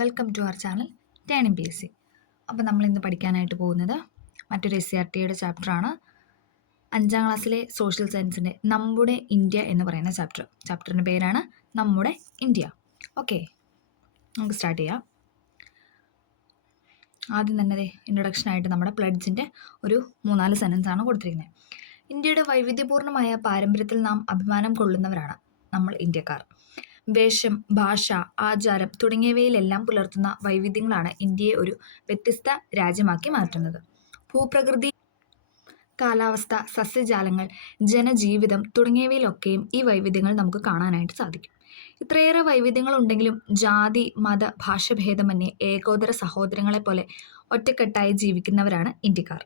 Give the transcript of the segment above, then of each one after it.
Welcome to our channel turning P S C. അപ്പോൾ നമ്മൾ ഇന്ന് പഠിക്കാനായിട്ട് പോകുന്നത് മറ്റൊരു SCRTയുടെ ചാപ്റ്ററാണ്. 5ാം ക്ലാസ്സിലെ സോഷ്യൽ സയൻസിൻ്റെ നമ്മുടെ ഇന്ത്യ എന്ന് പറയുന്ന ചാപ്റ്ററിൻ്റെ പേരാണ് നമ്മുടെ ഇന്ത്യ. ഓക്കെ, നമുക്ക് സ്റ്റാർട്ട് ചെയ്യാം. ആദ്യം തന്നെ ഇൻട്രൊഡക്ഷനായിട്ട് നമ്മുടെ പ്ലഡ്ജിൻ്റെ ഒരു 3-4 സെൻറ്റൻസാണ് കൊടുത്തിരിക്കുന്നത്. ഇന്ത്യയുടെ വൈവിധ്യപൂർണ്ണമായ പാരമ്പര്യത്തിൽ നാം അഭിമാനം കൊള്ളുന്നവരാണ് നമ്മൾ ഇന്ത്യക്കാർ. വേഷം, ഭാഷ, ആചാരം തുടങ്ങിയവയിലെല്ലാം പുലർത്തുന്ന വൈവിധ്യങ്ങളാണ് ഇന്ത്യയെ ഒരു വ്യത്യസ്ത രാജ്യമാക്കി മാറ്റുന്നത്. ഭൂപ്രകൃതി, കാലാവസ്ഥ, സസ്യജാലങ്ങൾ, ജനജീവിതം തുടങ്ങിയവയിലൊക്കെയും ഈ വൈവിധ്യങ്ങൾ നമുക്ക് കാണാനായിട്ട് സാധിക്കും. ഇത്രയേറെ വൈവിധ്യങ്ങൾ ഉണ്ടെങ്കിലും ജാതി, മത, ഭാഷഭേദമന്യേ ഏകോദര സഹോദരങ്ങളെ പോലെ ഒറ്റക്കെട്ടായി ജീവിക്കുന്നവരാണ് ഇന്ത്യക്കാർ.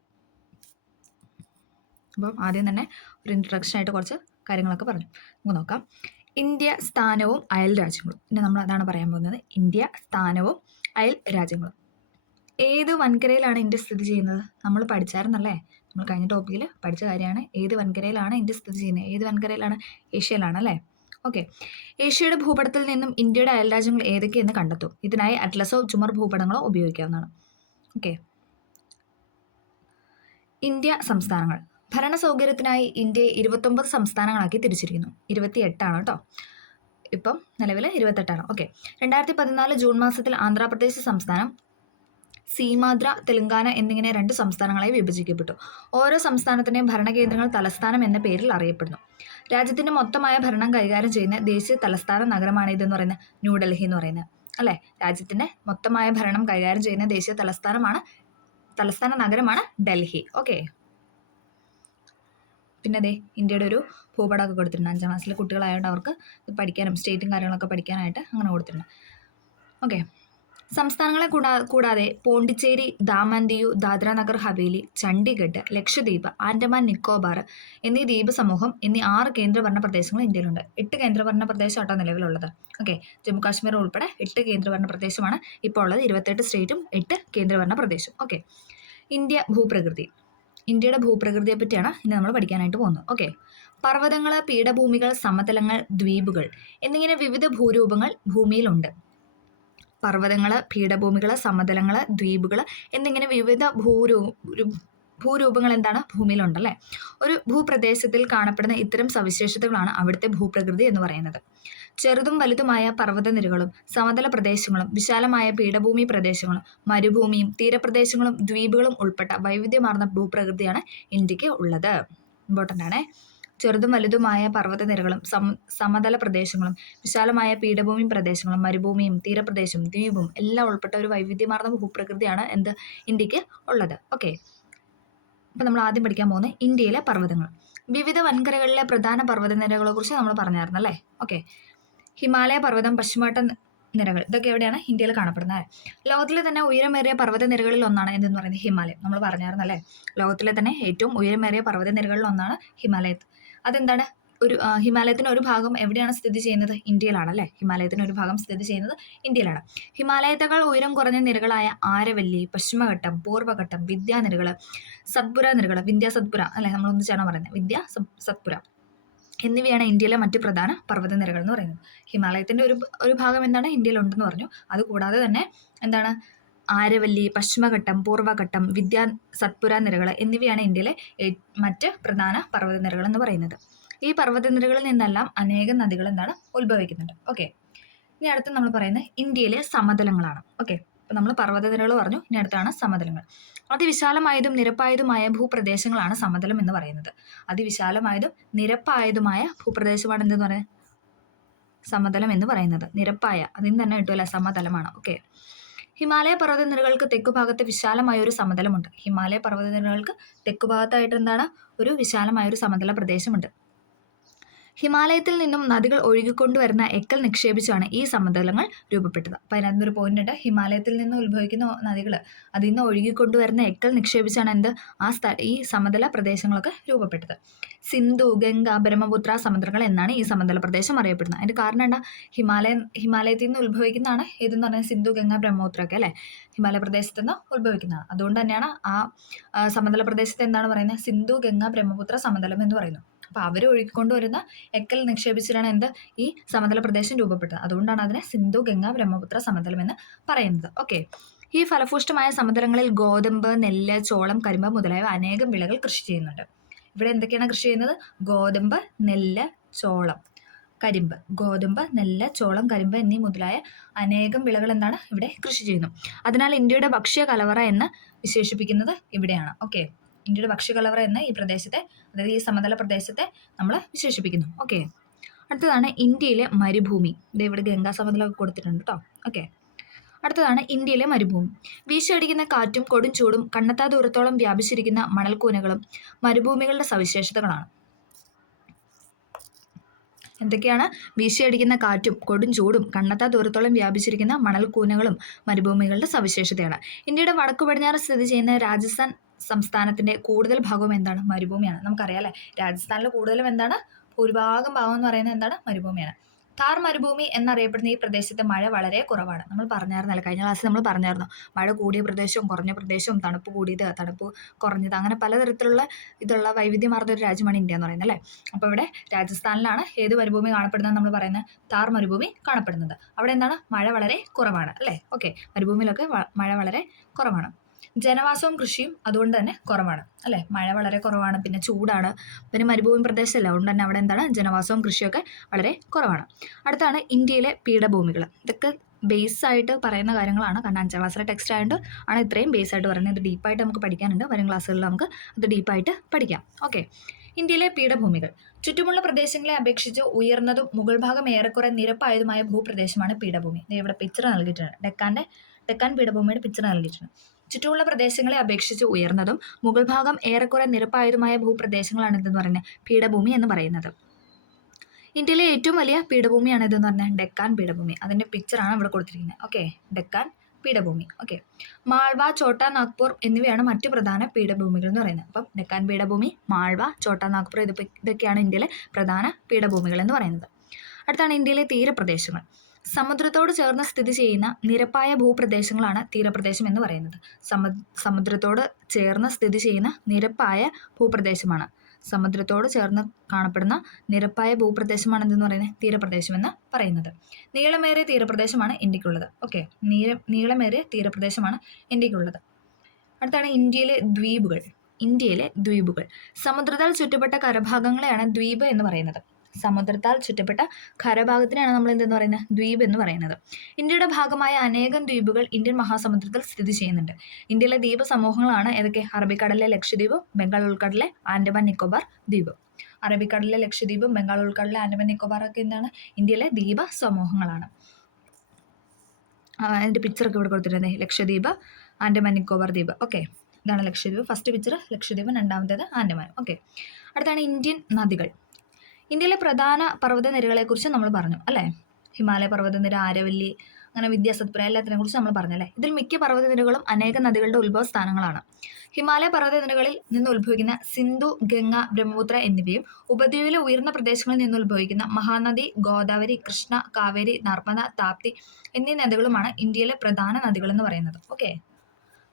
അപ്പം ആദ്യം തന്നെ ഒരു ഇൻട്രൊഡക്ഷനായിട്ട് കുറച്ച് കാര്യങ്ങളൊക്കെ പറഞ്ഞു. നമുക്ക് നോക്കാം. ഇന്ത്യ സ്ഥാനവും അയൽ രാജ്യങ്ങളും. പിന്നെ നമ്മൾ അതാണ് പറയാൻ പോകുന്നത്. ഇന്ത്യ സ്ഥാനവും അയൽ രാജ്യങ്ങളും. ഏത് വൻകരയിലാണ് ഇന്ത്യ സ്ഥിതി ചെയ്യുന്നത്? നമ്മൾ പഠിച്ചായിരുന്നല്ലേ, നമ്മൾ കഴിഞ്ഞ ടോപ്പിക്കിൽ പഠിച്ച കാര്യമാണ്. ഏത് വൻകരയിലാണ് ഇന്ത്യ സ്ഥിതി ചെയ്യുന്നത്? ഏത് വൻകരയിലാണ്? ഏഷ്യയിലാണ് അല്ലേ? ഓക്കെ. ഏഷ്യയുടെ ഭൂപടത്തിൽ നിന്നും ഇന്ത്യയുടെ അയൽ രാജ്യങ്ങൾ ഏതൊക്കെയെന്ന് കണ്ടെത്തും. ഇതിനായി അറ്റ്ലസോ ചുമർ ഭൂപടങ്ങളോ ഉപയോഗിക്കാവുന്നതാണ്. ഓക്കെ. ഇന്ത്യ സംസ്ഥാനങ്ങൾ. ഭരണ സൗകര്യത്തിനായി ഇന്ത്യയെ 29 സംസ്ഥാനങ്ങളാക്കി തിരിച്ചിരിക്കുന്നു. 28 കേട്ടോ, ഇപ്പം നിലവിൽ 28. ഓക്കെ. 2014 ജൂൺ മാസത്തിൽ ആന്ധ്രാപ്രദേശ് സംസ്ഥാനം, സീമാദ്ര, തെലങ്കാന എന്നിങ്ങനെ 2 സംസ്ഥാനങ്ങളായി വിഭജിക്കപ്പെട്ടു. ഓരോ സംസ്ഥാനത്തിൻ്റെയും ഭരണകേന്ദ്രങ്ങൾ തലസ്ഥാനം എന്ന പേരിൽ അറിയപ്പെടുന്നു. രാജ്യത്തിൻ്റെ മൊത്തമായ ഭരണം കൈകാര്യം ചെയ്യുന്ന ദേശീയ തലസ്ഥാന നഗരമാണ് ഇതെന്ന് പറയുന്നത് ന്യൂഡൽഹി എന്ന് പറയുന്നത് അല്ലേ. രാജ്യത്തിൻ്റെ മൊത്തമായ ഭരണം കൈകാര്യം ചെയ്യുന്ന ദേശീയ തലസ്ഥാന നഗരമാണ് ഡൽഹി. ഓക്കെ. പിന്നെ അതെ ഇന്ത്യയുടെ ഒരു ഭൂപടമൊക്കെ കൊടുത്തിട്ടുണ്ട്. 5ാം ക്ലാസ്സിലെ കുട്ടികളായതുകൊണ്ട് അവർക്ക് പഠിക്കാനും സ്റ്റേറ്റും കാര്യങ്ങളൊക്കെ പഠിക്കാനായിട്ട് അങ്ങനെ കൊടുത്തിട്ടുണ്ട്. ഓക്കെ. സംസ്ഥാനങ്ങളെ കൂടാതെ പോണ്ടിച്ചേരി, ദാമൻ ദിയു, ദാദ്ര നഗർ ഹവേലി, ചണ്ഡീഗഡ്, ലക്ഷദ്വീപ്, ആൻഡമാൻ നിക്കോബാർ എന്നീ ദ്വീപ് സമൂഹം എന്നീ 6 കേന്ദ്രഭരണ പ്രദേശങ്ങൾ ഇന്ത്യയിലുണ്ട്. 8 കേന്ദ്രഭരണ പ്രദേശമാട്ടോ നിലവിലുള്ളത്. ഓക്കെ. ജമ്മു കാശ്മീർ ഉൾപ്പെടെ 8 കേന്ദ്രഭരണ പ്രദേശമാണ് ഇപ്പോൾ ഉള്ളത്. 28 സ്റ്റേറ്റും 8 കേന്ദ്രഭരണ പ്രദേശവും. ഓക്കെ. ഇന്ത്യ ഭൂപ്രകൃതി. ഇന്ത്യയുടെ ഭൂപ്രകൃതിയെ പറ്റിയാണ് ഇന്ന് നമ്മൾ പഠിക്കാനായിട്ട് പോകുന്നത്. ഓക്കെ. പർവ്വതങ്ങൾ, പീഠഭൂമികൾ, സമതലങ്ങൾ, ദ്വീപുകൾ എന്നിങ്ങനെ വിവിധ ഭൂരൂപങ്ങൾ ഭൂമിയിലുണ്ട്. പർവ്വതങ്ങൾ, പീഠഭൂമികൾ, സമതലങ്ങൾ, ദ്വീപുകൾ എന്നിങ്ങനെ വിവിധ ഭൂരൂപങ്ങൾ എന്താണ് ഭൂമിയിലുണ്ടല്ലേ. ഒരു ഭൂപ്രദേശത്തിൽ കാണപ്പെടുന്ന ഇത്തരം സവിശേഷതകളാണ് അവിടുത്തെ ഭൂപ്രകൃതി എന്ന് പറയുന്നത്. ചെറുതും വലുതുമായ പർവ്വതനിരകളും സമതല പ്രദേശങ്ങളും വിശാലമായ പീഠഭൂമി പ്രദേശങ്ങളും മരുഭൂമിയും തീരപ്രദേശങ്ങളും ദ്വീപുകളും ഉൾപ്പെട്ട വൈവിധ്യമാർന്ന ഭൂപ്രകൃതിയാണ് ഇന്ത്യക്ക് ഉള്ളത്. ഇമ്പോർട്ടൻ്റ് ആണേ. ചെറുതും വലുതുമായ പർവ്വതനിരകളും സമതല പ്രദേശങ്ങളും വിശാലമായ പീഠഭൂമി പ്രദേശങ്ങളും മരുഭൂമിയും തീരപ്രദേശവും ദ്വീപും എല്ലാം ഉൾപ്പെട്ട ഒരു വൈവിധ്യമാർന്ന ഭൂപ്രകൃതിയാണ് എന്ത് ഇന്ത്യക്ക് ഉള്ളത്. ഓക്കെ. അപ്പം നമ്മൾ ആദ്യം പഠിക്കാൻ പോകുന്നത് ഇന്ത്യയിലെ പർവ്വതങ്ങൾ. വിവിധ വൻകരകളിലെ പ്രധാന പർവ്വതനിരകളെ കുറിച്ച് നമ്മൾ പറഞ്ഞായിരുന്നു അല്ലേ. ഓക്കെ. ഹിമാലയ പർവ്വതം, പശ്ചിമഘട്ട നിരകൾ ഇതൊക്കെ എവിടെയാണ്? ഇന്ത്യയിൽ കാണപ്പെടുന്നത്. ലോകത്തിലെ തന്നെ ഉയരമേറിയ പർവ്വതനിരകളിൽ ഒന്നാണ് എന്തെന്ന് പറയുന്നത് ഹിമാലയം. നമ്മൾ പറഞ്ഞായിരുന്നു അല്ലേ. ലോകത്തിലെ തന്നെ ഏറ്റവും ഉയരമേറിയ പർവ്വതനിരകളിൽ ഒന്നാണ് ഹിമാലയം. അതെന്താണ്? ഹിമാലയത്തിന് ഒരു ഭാഗം എവിടെയാണ് സ്ഥിതി ചെയ്യുന്നത്? ഇന്ത്യയിലാണ് അല്ലേ. ഹിമാലയത്തിന് ഒരു ഭാഗം സ്ഥിതി ചെയ്യുന്നത് ഇന്ത്യയിലാണ്. ഹിമാലയത്തേക്കാൾ ഉയരം കുറഞ്ഞ നിരകളായ ആരവല്ലി, പശ്ചിമഘട്ടം, പൂർവ്വഘട്ടം, വിന്ധ്യാനിരകൾ, സത്പുര നിരകൾ, സത്പുര അല്ലേ, നമ്മൾ ഒന്നിച്ചാണ് പറയുന്നത്, സത്പുര എന്നിവയാണ് ഇന്ത്യയിലെ മറ്റു പ്രധാന പർവ്വതനിരകൾ എന്ന് പറയുന്നത്. ഹിമാലയത്തിൻ്റെ ഒരു ഭാഗം എന്താണ് ഇന്ത്യയിലുണ്ടെന്ന് പറഞ്ഞു. അതുകൂടാതെ തന്നെ എന്താണ് ആരവല്ലി, പശ്ചിമഘട്ടം, പൂർവ്വഘട്ടം, സത്പുര നിരകൾ എന്നിവയാണ് ഇന്ത്യയിലെ മറ്റ് പ്രധാന പർവ്വതനിരകൾ എന്ന് പറയുന്നത്. ഈ പർവ്വതനിരകളിൽ നിന്നെല്ലാം അനേകം നദികൾ എന്താണ് ഉത്ഭവിക്കുന്നുണ്ട്. ഓക്കെ. ഇനി അടുത്ത് നമ്മൾ പറയുന്നത് ഇന്ത്യയിലെ സമതലങ്ങളാണ്. ഓക്കെ. അപ്പോൾ നമ്മൾ പർവ്വതനിരകൾ പറഞ്ഞു. ഇനി അടുത്താണ് സമതലങ്ങൾ. അതിവിശാലമായതും നിരപ്പായതുമായ ഭൂപ്രദേശങ്ങളാണ് സമതലം എന്ന് പറയുന്നത്. അതിവിശാലമായതും നിരപ്പായതുമായ ഭൂപ്രദേശമാണ് എന്തെന്ന് പറയുന്നത് സമതലം എന്ന് പറയുന്നത്. നിരപ്പായ അതിന് തന്നെ കിട്ടുമല്ല, സമതലമാണ്. ഓക്കെ. ഹിമാലയ പർവ്വതനിരകൾക്ക് തെക്കുഭാഗത്ത് വിശാലമായ ഒരു സമതലമുണ്ട്. ഹിമാലയ പർവ്വതനിരകൾക്ക് തെക്കുഭാഗത്തായിട്ട് എന്താണ് ഒരു വിശാലമായ ഒരു സമതല പ്രദേശമുണ്ട്. ഹിമാലയത്തിൽ നിന്നും നദികൾ ഒഴുകിക്കൊണ്ടുവരുന്ന എക്കൽ നിക്ഷേപിച്ചാണ് ഈ സമതലങ്ങൾ രൂപപ്പെട്ടത്. അപ്പം അതിനകത്തൊരു പോയിന്റ് ഉണ്ട്. ഹിമാലയത്തിൽ നിന്ന് ഉത്ഭവിക്കുന്ന നദികൾ അതിൽ നിന്ന് ഒഴുകിക്കൊണ്ടുവരുന്ന എക്കൽ നിക്ഷേപിച്ചാണ് ഈ സമതല പ്രദേശങ്ങളൊക്കെ രൂപപ്പെട്ടത്. സിന്ധു, ഗംഗ, ബ്രഹ്മപുത്ര സമതലങ്ങൾ എന്നാണ് ഈ സമതല പ്രദേശം അറിയപ്പെടുന്നത്. അതിൻ്റെ കാരണം എന്താ? ഹിമാലയത്തിൽ നിന്ന് ഉത്ഭവിക്കുന്നതാണ് ഏതെന്ന് പറഞ്ഞാൽ സിന്ധു, ഗംഗ, ബ്രഹ്മപുത്ര ഒക്കെ അല്ലേ, ഹിമാലയ പ്രദേശത്ത് നിന്ന് ഉത്ഭവിക്കുന്നതാണ്. അതുകൊണ്ട് തന്നെയാണ് ആ സമതല പ്രദേശത്ത് എന്താണ് പറയുന്നത്? സിന്ധു, ഗംഗ, ബ്രഹ്മപുത്ര സമതലം എന്ന് പറയുന്നത്. അപ്പോൾ അവർ ഒഴുകിക്കൊണ്ടുവരുന്ന എക്കൽ നിക്ഷേപിച്ചിട്ടാണ് ഈ സമതല പ്രദേശം രൂപപ്പെട്ടത്. അതുകൊണ്ടാണ് അതിനെ സിന്ധു ഗംഗ ബ്രഹ്മപുത്ര സമതലം എന്ന് പറയുന്നത്. ഓക്കെ. ഈ ഫലഭൂഷ്ടമായ സമതലങ്ങളിൽ ഗോതമ്പ്, നെല്ല്, ചോളം, കരിമ്പ് മുതലായ അനേകം വിളകൾ കൃഷി ചെയ്യുന്നുണ്ട്. ഇവിടെ എന്തൊക്കെയാണ് കൃഷി ചെയ്യുന്നത്? ഗോതമ്പ്, നെല്ല്, ചോളം, കരിമ്പ്. ഗോതമ്പ്, നെല്ല്, ചോളം, കരിമ്പ് എന്നീ മുതലായ അനേകം വിളകൾ എന്താണ് ഇവിടെ കൃഷി ചെയ്യുന്നു. അതിനാൽ ഇന്ത്യയുടെ ഭക്ഷ്യ കലവറ എന്ന് വിശേഷിപ്പിക്കുന്നത് ഇവിടെയാണ്. ഓക്കെ. ഇന്ത്യയുടെ ഭക്ഷ്യകലവറ എന്ന് ഈ പ്രദേശത്തെ, അതായത് ഈ സമതല പ്രദേശത്തെ നമ്മൾ വിശേഷിപ്പിക്കുന്നു. ഓക്കെ. അടുത്തതാണ് ഇന്ത്യയിലെ മരുഭൂമി. ഇത് ഇവിടെ ഗംഗാ സമതലമൊക്കെ കൊടുത്തിട്ടുണ്ട് കേട്ടോ. ഓക്കെ. അടുത്തതാണ് ഇന്ത്യയിലെ മരുഭൂമി. വീശിയടിക്കുന്ന കാറ്റും കൊടും ചൂടും കണ്ണെത്താ ദൂരത്തോളം വ്യാപിച്ചിരിക്കുന്ന മണൽക്കൂനകളും മരുഭൂമികളുടെ സവിശേഷതകളാണ്. എന്തൊക്കെയാണ്? വീശിയടിക്കുന്ന കാറ്റും കൊടും ചൂടും കണ്ണെത്താ ദൂരത്തോളം വ്യാപിച്ചിരിക്കുന്ന മണൽക്കൂനകളും മരുഭൂമികളുടെ സവിശേഷതയാണ്. ഇന്ത്യയുടെ വടക്കു പടിഞ്ഞാറ് സ്ഥിതി ചെയ്യുന്ന രാജസ്ഥാൻ സംസ്ഥാനത്തിന്റെ കൂടുതൽ ഭാഗവും എന്താണ്? മരുഭൂമിയാണ്. നമുക്കറിയാം അല്ലേ, രാജസ്ഥാനിൽ കൂടുതലും എന്താണ്? ഭൂരിഭാഗം ഭാഗം എന്ന് പറയുന്നത് എന്താണ്? മരുഭൂമിയാണ്. താർ മരുഭൂമി എന്നറിയപ്പെടുന്ന ഈ പ്രദേശത്ത് മഴ വളരെ കുറവാണ്. നമ്മൾ പറഞ്ഞായിരുന്നല്ലോ, കഴിഞ്ഞ ക്ലാസ്സിൽ നമ്മൾ പറഞ്ഞായിരുന്നു, മഴ കൂടിയ പ്രദേശവും കുറഞ്ഞ പ്രദേശവും, തണുപ്പ് കൂടിയത്, തണുപ്പ് കുറഞ്ഞത്, അങ്ങനെ പലതരത്തിലുള്ള ഇതുള്ള വൈവിധ്യമാർന്ന ഒരു രാജ്യമാണ് ഇന്ത്യ എന്ന് പറയുന്നത് അല്ലേ. അപ്പോൾ ഇവിടെ രാജസ്ഥാനിലാണ് ഏത് മരുഭൂമി കാണപ്പെടുന്നത്? നമ്മൾ പറയുന്നത് താർ മരുഭൂമി കാണപ്പെടുന്നത്. അവിടെ എന്താണ്? മഴ വളരെ കുറവാണ് അല്ലേ. ഓക്കെ. മരുഭൂമിയിലൊക്കെ മഴ വളരെ കുറവാണ്. ജനവാസവും കൃഷിയും അതുകൊണ്ട് തന്നെ കുറവാണ് അല്ലേ. മഴ വളരെ കുറവാണ്, പിന്നെ ചൂടാണ്, പിന്നെ മരുഭൂമി പ്രദേശമല്ല, അതുകൊണ്ട് തന്നെ അവിടെ എന്താണ്? ജനവാസവും കൃഷിയൊക്കെ വളരെ കുറവാണ്. അടുത്താണ് ഇന്ത്യയിലെ പീഠഭൂമികൾ. ഇതൊക്കെ ബേസ് ആയിട്ട് പറയുന്ന കാര്യങ്ങളാണ്, കാരണം 5ാം ക്ലാസ്സിലെ ടെക്സ്റ്റ് ആയതുകൊണ്ട് ആണ് ഇത്രയും ബേസ് ആയിട്ട് പറയുന്നത്. ഇത് ഡീപ്പായിട്ട് നമുക്ക് പഠിക്കാനുണ്ട്, വരും ക്ലാസ്സുകളിൽ നമുക്ക് അത് ഡീപ്പായിട്ട് പഠിക്കാം. ഓക്കെ. ഇന്ത്യയിലെ പീഠഭൂമികൾ ചുറ്റുമുള്ള പ്രദേശങ്ങളെ അപേക്ഷിച്ച് ഉയർന്നതും മുകൾ ഭാഗം ഏറെക്കുറെ നിരപ്പായതുമായ ഭൂപ്രദേശമാണ് പീഠഭൂമി. ഇവിടെ പിക്ചർ നൽകിയിട്ടുണ്ട്, ഡെക്കാൻ പീഠഭൂമിയുടെ പിക്ചർ നൽകിയിട്ടുണ്ട്. ചുറ്റുമുള്ള പ്രദേശങ്ങളെ അപേക്ഷിച്ച് ഉയർന്നതും മുകൾ ഭാഗം ഏറെക്കുറെ നിരപ്പായതുമായ ഭൂപ്രദേശങ്ങളാണ് ഇതെന്ന് പറയുന്നത് പീഠഭൂമി എന്ന് പറയുന്നത്. ഇന്ത്യയിലെ ഏറ്റവും വലിയ പീഠഭൂമിയാണ് ഇതെന്ന് പറഞ്ഞാൽ ഡെക്കാൻ പീഠഭൂമി. അതിൻ്റെ പിക്ചറാണ് ഇവിടെ കൊടുത്തിരിക്കുന്നത്. ഓക്കെ. ഡെക്കാൻ പീഠഭൂമി. ഓക്കെ. മാൾവ, ചോട്ടാ നാഗ്പൂർ എന്നിവയാണ് മറ്റു പ്രധാന പീഠഭൂമികൾ എന്ന് പറയുന്നത്. അപ്പം ഡെക്കാൻ പീഠഭൂമി, മാൾവ, ചോട്ടാ നാഗ്പൂർ ഇതൊക്കെയാണ് ഇന്ത്യയിലെ പ്രധാന പീഠഭൂമികൾ എന്ന് പറയുന്നത്. അടുത്താണ് ഇന്ത്യയിലെ തീരപ്രദേശങ്ങൾ. സമുദ്രത്തോട് ചേർന്ന് സ്ഥിതി ചെയ്യുന്ന നിരപ്പായ ഭൂപ്രദേശങ്ങളാണ് തീരപ്രദേശം എന്ന് പറയുന്നത്. സമുദ്രത്തോട് ചേർന്ന് സ്ഥിതി ചെയ്യുന്ന നിരപ്പായ ഭൂപ്രദേശമാണ്, സമുദ്രത്തോട് ചേർന്ന് കാണപ്പെടുന്ന നിരപ്പായ ഭൂപ്രദേശമാണ് എന്തെന്ന് പറയുന്നത് തീരപ്രദേശം എന്ന് പറയുന്നത്. നീളമേറിയ തീരപ്രദേശമാണ് ഇന്ത്യക്കുള്ളത്. ഓക്കെ. നീളമേറിയ തീരപ്രദേശമാണ് ഇന്ത്യക്കുള്ളത്. അടുത്താണ് ഇന്ത്യയിലെ ദ്വീപുകൾ. സമുദ്രത്താൽ ചുറ്റപ്പെട്ട കരഭാഗങ്ങളെയാണ് ദ്വീപ് എന്ന് പറയുന്നത്. സമുദ്രത്താൽ ചുറ്റപ്പെട്ട കരഭാഗത്തിനാണ് നമ്മൾ എന്തെന്ന് പറയുന്നത്? ദ്വീപ് എന്ന് പറയുന്നത്. ഇന്ത്യയുടെ ഭാഗമായ അനേകം ദ്വീപുകൾ ഇന്ത്യൻ മഹാസമുദ്രത്തിൽ സ്ഥിതി ചെയ്യുന്നുണ്ട്. ഇന്ത്യയിലെ ദ്വീപ് സമൂഹങ്ങളാണ് ഏതൊക്കെ? അറബിക്കടലിലെ ലക്ഷദ്വീപ്, ബംഗാൾ ഉൾക്കടലിലെ ആൻഡമാൻ നിക്കോബാർ ദ്വീപ്. അറബിക്കടലിലെ ലക്ഷദ്വീപും ബംഗാൾ ഉൾക്കടലിലെ ആൻഡമാൻ നിക്കോബാർ ഒക്കെ എന്താണ്? ഇന്ത്യയിലെ ദ്വീപ സമൂഹങ്ങളാണ്. അതിൻ്റെ പിക്ചറൊക്കെ ഇവിടെ കൊടുത്തിട്ടുണ്ട്. ലക്ഷദ്വീപ്, ആൻഡമാൻ നിക്കോബാർ ദ്വീപ്. ഓക്കെ. ഇതാണ് ലക്ഷദ്വീപ്. ഫസ്റ്റ് പിക്ചർ ലക്ഷദ്വീപ്, രണ്ടാമത്തേത് ആൻഡമാൻ. ഓക്കെ. അടുത്താണ് ഇന്ത്യൻ നദികൾ. ഇന്ത്യയിലെ പ്രധാന പർവ്വതനിരകളെക്കുറിച്ച് നമ്മൾ പറഞ്ഞു അല്ലേ. ഹിമാലയ പർവ്വതനിര, ആരവല്ലി, അങ്ങനെ വിദ്യാസത്പുര, എല്ലാത്തിനെ കുറിച്ച് നമ്മൾ പറഞ്ഞല്ലേ. ഇതിൽ മിക്ക പർവ്വതനിരകളും അനേകം നദികളുടെ ഉത്ഭവ സ്ഥാനങ്ങളാണ്. ഹിമാലയ പർവ്വതനിരകളിൽ നിന്ന് ഉത്ഭവിക്കുന്ന സിന്ധു, ഗംഗ, ബ്രഹ്മപുത്ര എന്നിവയും ഉപദ്വീപിലെ ഉയർന്ന പ്രദേശങ്ങളിൽ നിന്ന് ഉത്ഭവിക്കുന്ന മഹാനദി, ഗോദാവരി, കൃഷ്ണ, കാവേരി, നർമ്മദ, താപ്തി എന്നീ നദികളുമാണ് ഇന്ത്യയിലെ പ്രധാന നദികൾ എന്ന് പറയുന്നത്. ഓക്കെ.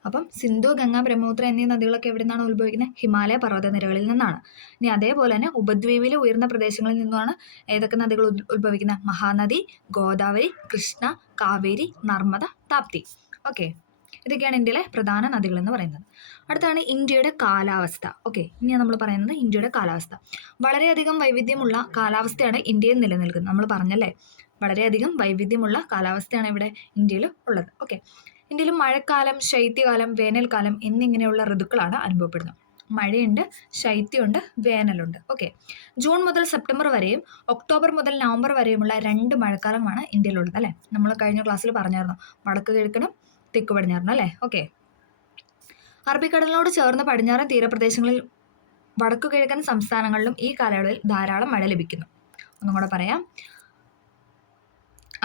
അപ്പം സിന്ധു, ഗംഗ, ബ്രഹ്മപുത്ര എന്നീ നദികളൊക്കെ എവിടെ നിന്നാണ് ഉത്ഭവിക്കുന്നത്? ഹിമാലയ പർവ്വതനിരകളിൽ നിന്നാണ്. ഇനി അതേപോലെ തന്നെ ഉപദ്വീപിലെ ഉയർന്ന പ്രദേശങ്ങളിൽ നിന്നാണ് ഏതൊക്കെ നദികൾ ഉത്ഭവിക്കുന്നത്? മഹാനദി, ഗോദാവരി, കൃഷ്ണ, കാവേരി, നർമ്മദ, താപ്തി. ഓക്കെ. ഇതൊക്കെയാണ് ഇന്ത്യയിലെ പ്രധാന നദികൾ എന്ന് പറയുന്നത്. അടുത്താണ് ഇന്ത്യയുടെ കാലാവസ്ഥ. ഓക്കെ. ഇനി നമ്മൾ പറയുന്നത് ഇന്ത്യയുടെ കാലാവസ്ഥ. വളരെയധികം വൈവിധ്യമുള്ള കാലാവസ്ഥയാണ് ഇന്ത്യയിൽ നിലനിൽക്കുന്നത്. നമ്മൾ പറഞ്ഞല്ലേ, വളരെയധികം വൈവിധ്യമുള്ള കാലാവസ്ഥയാണ് ഇവിടെ ഇന്ത്യയിൽ ഉള്ളത്. ഓക്കെ. ഇന്ത്യയിൽ മഴക്കാലം, ശൈത്യകാലം, വേനൽക്കാലം എന്നിങ്ങനെയുള്ള ഋതുക്കളാണ് അനുഭവപ്പെടുന്നത്. മഴയുണ്ട്, ശൈത്യമുണ്ട്, വേനലുണ്ട്. ഓക്കെ. ജൂൺ മുതൽ സെപ്റ്റംബർ വരെയും ഒക്ടോബർ മുതൽ നവംബർ വരെയുമുള്ള 2 മഴക്കാലമാണ് ഇന്ത്യയിലുള്ളത് അല്ലേ. നമ്മൾ കഴിഞ്ഞ ക്ലാസ്സിൽ പറഞ്ഞായിരുന്നു, വടക്ക് കിഴക്കനും തെക്ക് പടിഞ്ഞാറിനും അല്ലേ. ഓക്കെ. അറബിക്കടലിനോട് ചേർന്ന് പടിഞ്ഞാറൻ തീരപ്രദേശങ്ങളിൽ വടക്കു കിഴക്കൻ സംസ്ഥാനങ്ങളിലും ഈ കാലയളവിൽ ധാരാളം മഴ ലഭിക്കുന്നു. ഒന്നും കൂടെ പറയാം.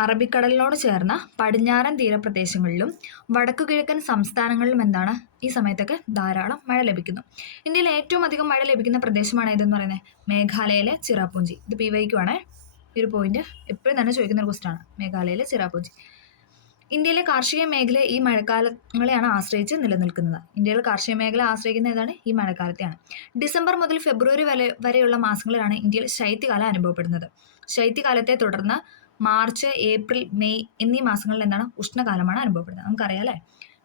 അറബിക്കടലിനോട് ചേർന്ന പടിഞ്ഞാറൻ തീരപ്രദേശങ്ങളിലും വടക്കു കിഴക്കൻ സംസ്ഥാനങ്ങളിലും എന്താണ് ഈ സമയത്തൊക്കെ ധാരാളം മഴ ലഭിക്കുന്നു. ഇന്ത്യയിൽ ഏറ്റവും അധികം മഴ ലഭിക്കുന്ന പ്രദേശമാണ് ഏതെന്ന് പറയുന്നത്? മേഘാലയയിലെ ചിറാപുഞ്ചി. ഇത് PYQ ആണ്. ഈ ഒരു പോയിന്റ് എപ്പോഴും തന്നെ ചോദിക്കുന്ന ഒരു ക്വസ്റ്റ്യൻ ആണ്, മേഘാലയയിലെ ചിറാപുഞ്ചി. ഇന്ത്യയിലെ കാർഷിക മേഖല ഈ മഴക്കാലങ്ങളെയാണ് ആശ്രയിച്ച് നിലനിൽക്കുന്നത്. ഇന്ത്യയിലെ കാർഷിക മേഖല ആശ്രയിക്കുന്ന ഏതാണ്? ഈ മഴക്കാലത്തെയാണ്. ഡിസംബർ മുതൽ ഫെബ്രുവരി വരെയുള്ള മാസങ്ങളിലാണ് ഇന്ത്യയിൽ ശൈത്യകാലം അനുഭവപ്പെടുന്നത്. ശൈത്യകാലത്തെ തുടർന്ന് മാർച്ച്, ഏപ്രിൽ, മെയ് എന്നീ മാസങ്ങളിൽ എന്താണ്? ഉഷ്ണകാലമാണ് അനുഭവപ്പെടുന്നത്. നമുക്കറിയാം അല്ലേ?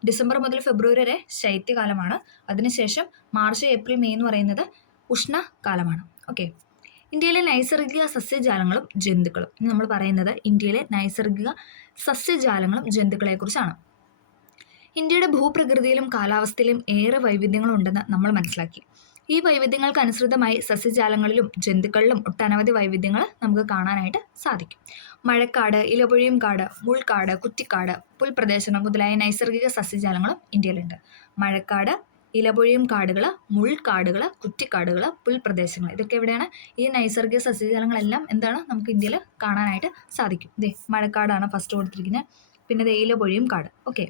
ഡിസംബർ മുതൽ ഫെബ്രുവരി വരെ ശൈത്യകാലമാണ്. അതിനുശേഷം മാർച്ച്, ഏപ്രിൽ, മെയ് എന്ന് പറയുന്നത് ഉഷ്ണകാലമാണ്. ഓക്കെ. ഇന്ത്യയിലെ നൈസർഗിക സസ്യജാലങ്ങളും ജന്തുക്കളും. ഇനി നമ്മൾ പറയുന്നത് ഇന്ത്യയിലെ നൈസർഗിക സസ്യജാലങ്ങളും ജന്തുക്കളെക്കുറിച്ചാണ്. ഇന്ത്യയുടെ ഭൂപ്രകൃതിയിലും കാലാവസ്ഥയിലും ഏറെ വൈവിധ്യങ്ങളുണ്ടെന്ന് നമ്മൾ മനസ്സിലാക്കി. ഈ വൈവിധ്യങ്ങൾക്ക് അനുസൃതമായി സസ്യജാലങ്ങളിലും ജന്തുക്കളിലും ഒട്ടനവധി വൈവിധ്യങ്ങൾ നമുക്ക് കാണാനായിട്ട് സാധിക്കും. മഴക്കാട്, ഇലപൊഴിയും കാട്, മുൾക്കാട്, കുറ്റിക്കാട്, പുൽപ്രദേശങ്ങൾ മുതലായ നൈസർഗിക സസ്യജാലങ്ങളും ഇന്ത്യയിലുണ്ട്. മഴക്കാട്, ഇലപൊഴിയും കാടുകൾ, മുൾക്കാടുകൾ, കുറ്റിക്കാടുകൾ, പുൽപ്രദേശങ്ങൾ, ഇതൊക്കെ എവിടെയാണ്? ഈ നൈസർഗിക സസ്യജാലങ്ങളെല്ലാം എന്താണ്? നമുക്ക് ഇന്ത്യയിൽ കാണാനായിട്ട് സാധിക്കും. ഇതേ മഴക്കാടാണ് ഫസ്റ്റ് കൊടുത്തിരിക്കുന്നത്. പിന്നെ ഇലപൊഴിയും കാട്. ഓക്കെ.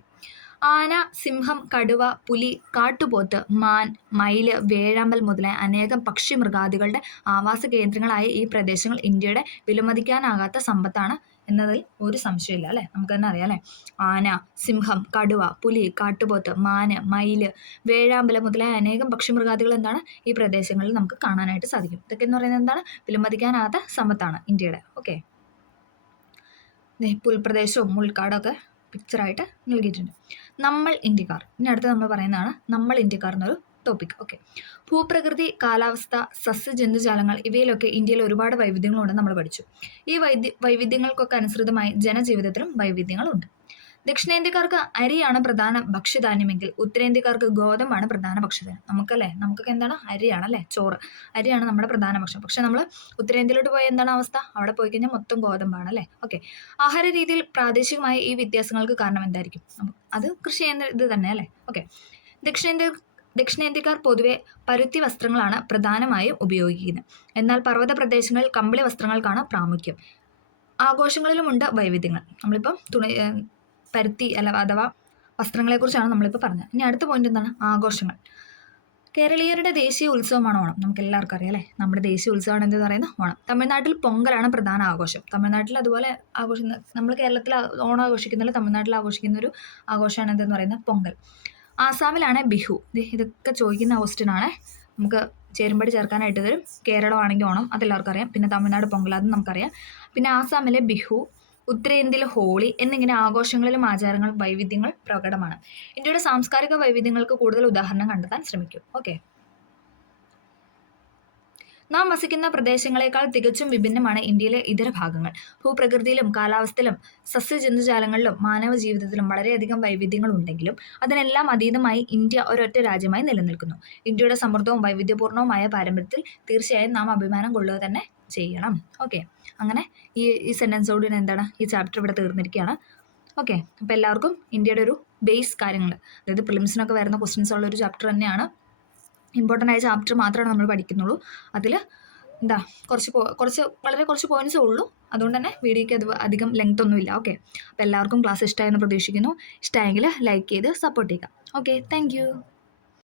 ആന, സിംഹം, കടുവ, പുലി, കാട്ടുപോത്ത്, മാൻ, മയില്, വേഴാമ്പൽ മുതലായ അനേകം പക്ഷി മൃഗാദികളുടെ ആവാസ കേന്ദ്രങ്ങളായ ഈ പ്രദേശങ്ങൾ ഇന്ത്യയുടെ വിലമതിക്കാനാകാത്ത സമ്പത്താണ് എന്നതിൽ ഒരു സംശയമില്ല അല്ലേ? നമുക്ക് തന്നെ അറിയാം അല്ലേ? ആന, സിംഹം, കടുവ, പുലി, കാട്ടുപോത്ത്, മാന്, മയില്, വേഴാമ്പൽ മുതലായ അനേകം പക്ഷിമൃഗാദികൾ എന്താണ്? ഈ പ്രദേശങ്ങളിൽ നമുക്ക് കാണാനായിട്ട് സാധിക്കും. ഇതൊക്കെ എന്ന് പറയുന്നത് എന്താണ്? വിലമതിക്കാനാകാത്ത സമ്പത്താണ് ഇന്ത്യയുടെ. ഓക്കെ. പുൽപ്രദേശവും മുൾക്കാടൊക്കെ പിക്ചറായിട്ട് നൽകിയിട്ടുണ്ട്. നമ്മൾ ഇന്ത്യക്കാർ. ഇനി അടുത്ത് നമ്മൾ പറയുന്നതാണ് നമ്മൾ ഇന്ത്യക്കാർ എന്നൊരു ടോപ്പിക്. ഓക്കെ. ഭൂപ്രകൃതി, കാലാവസ്ഥ, സസ്യജന്തുജാലങ്ങൾ ഇവയിലൊക്കെ ഇന്ത്യയിൽ ഒരുപാട് വൈവിധ്യങ്ങളുണ്ടെന്ന് നമ്മൾ പഠിച്ചു. ഈ വൈവിധ്യങ്ങൾക്കൊക്കെ അനുസൃതമായി ജനജീവിതത്തിലും വൈവിധ്യങ്ങളുണ്ട്. ദക്ഷിണേന്ത്യക്കാർക്ക് അരിയാണ് പ്രധാന ഭക്ഷ്യധാന്യമെങ്കിൽ ഉത്തരേന്ത്യക്കാർക്ക് ഗോതമ്പാണ് പ്രധാന ഭക്ഷ്യധാന്യം. നമുക്കല്ലേ? നമുക്കൊക്കെ എന്താണ്? അരിയാണല്ലേ? ചോറ്, അരിയാണ് നമ്മുടെ പ്രധാന ഭക്ഷണം. പക്ഷെ നമ്മൾ ഉത്തരേന്ത്യയിലോട്ട് പോയ എന്താണ് അവസ്ഥ? അവിടെ പോയി കഴിഞ്ഞാൽ മൊത്തം ഗോതമ്പാണ് അല്ലേ? ഓക്കെ. ആഹാര രീതിയിൽ പ്രാദേശികമായ ഈ വ്യത്യാസങ്ങൾക്ക് കാരണം എന്തായിരിക്കും? അത് കൃഷി ചെയ്യുന്ന ഇത് തന്നെ അല്ലേ? ഓക്കെ. ദക്ഷിണേന്ത്യക്കാർ പൊതുവെ പരുത്തി വസ്ത്രങ്ങളാണ് പ്രധാനമായും ഉപയോഗിക്കുന്നത്. എന്നാൽ പർവ്വത പ്രദേശങ്ങളിൽ കമ്പിളി വസ്ത്രങ്ങൾക്കാണ് പ്രാമുഖ്യം. ആഘോഷങ്ങളിലുമുണ്ട് വൈവിധ്യങ്ങൾ. നമ്മളിപ്പം പരുത്തി അഥവാ വസ്ത്രങ്ങളെക്കുറിച്ചാണ് നമ്മളിപ്പോൾ പറഞ്ഞത്. ഇനി അടുത്ത പോയിന്റ് എന്താണ്? ആഘോഷങ്ങൾ. കേരളീയരുടെ ദേശീയ ഉത്സവമാണ് ഓണം. നമുക്ക് എല്ലാവർക്കും അറിയാം അല്ലേ? നമ്മുടെ ദേശീയ ഉത്സവമാണ് എന്തെന്ന് പറയുന്നത്? ഓണം. തമിഴ്നാട്ടിൽ പൊങ്കലാണ് പ്രധാന ആഘോഷം. തമിഴ്നാട്ടിൽ അതുപോലെ ആഘോഷിക്കുന്ന, നമ്മൾ കേരളത്തിൽ ഓണം ആഘോഷിക്കുന്നില്ല, തമിഴ്നാട്ടിൽ ആഘോഷിക്കുന്ന ഒരു ആഘോഷമാണ് എന്തെന്ന് പറയുന്നത്? പൊങ്കൽ. ആസാമിലാണ് ബിഹു. ഇതൊക്കെ ചോദിക്കുന്ന ക്വസ്റ്റ്യനാണ്. നമുക്ക് ചേരുമ്പടി ചേർക്കാനായിട്ട് തരും. കേരളമാണെങ്കിൽ ഓണം, അതെല്ലാവർക്കും അറിയാം. പിന്നെ തമിഴ്നാട് പൊങ്കൽ, അതും നമുക്കറിയാം. പിന്നെ ആസാമിലെ ബിഹു, ഉത്തരേന്ത്യയിലെ ഹോളി എന്നിങ്ങനെ ആഘോഷങ്ങളിലും ആചാരങ്ങളും വൈവിധ്യങ്ങൾ പ്രകടമാണ്. ഇന്ത്യയുടെ സാംസ്കാരിക വൈവിധ്യങ്ങൾക്ക് കൂടുതൽ ഉദാഹരണം കണ്ടെത്താൻ ശ്രമിക്കും. ഓക്കെ. നാം വസിക്കുന്ന പ്രദേശങ്ങളെക്കാൾ തികച്ചും വിഭിന്നമാണ് ഇന്ത്യയിലെ ഇതര ഭാഗങ്ങൾ. ഭൂപ്രകൃതിയിലും കാലാവസ്ഥയിലും സസ്യജന്തുജാലങ്ങളിലും മാനവ ജീവിതത്തിലും വളരെയധികം വൈവിധ്യങ്ങൾ ഉണ്ടെങ്കിലും അതിനെല്ലാം അതീതമായി ഇന്ത്യ ഒരൊറ്റ രാജ്യമായി നിലനിൽക്കുന്നു. ഇന്ത്യയുടെ സമൃദ്ധവും വൈവിധ്യപൂർണവുമായ പാരമ്പര്യത്തിൽ തീർച്ചയായും നാം അഭിമാനം കൊള്ളുക തന്നെ ചെയ്യണം. ഓക്കെ. അങ്ങനെ ഈ സെൻറ്റൻസോട് എന്താണ്? ഈ ചാപ്റ്റർ ഇവിടെ തീർന്നിരിക്കുകയാണ്. ഓക്കെ. അപ്പോൾ എല്ലാവർക്കും ഇന്ത്യയുടെ ഒരു ബേസ് കാര്യങ്ങൾ, അതായത് പ്രിലിംസിനൊക്കെ വരുന്ന ക്വസ്റ്റ്യൻസ് ഉള്ള ഒരു ചാപ്റ്റർ തന്നെയാണ്. ഇമ്പോർട്ടൻ്റ് ആയ ചാപ്റ്റർ മാത്രമാണ് നമ്മൾ പഠിക്കുന്നുള്ളൂ. അതിൽ വളരെ കുറച്ച് പോയിന്റ്സേ ഉള്ളൂ. അതുകൊണ്ട് തന്നെ വീഡിയോയ്ക്ക് അത് അധികം ലെങ്ത് ഒന്നുമില്ല. ഓക്കെ. അപ്പോൾ എല്ലാവർക്കും ക്ലാസ് ഇഷ്ടമായെന്ന് പ്രതീക്ഷിക്കുന്നു. ഇഷ്ടമായെങ്കിൽ ലൈക്ക് ചെയ്ത് സപ്പോർട്ട് ചെയ്യുക. ഓക്കെ. താങ്ക്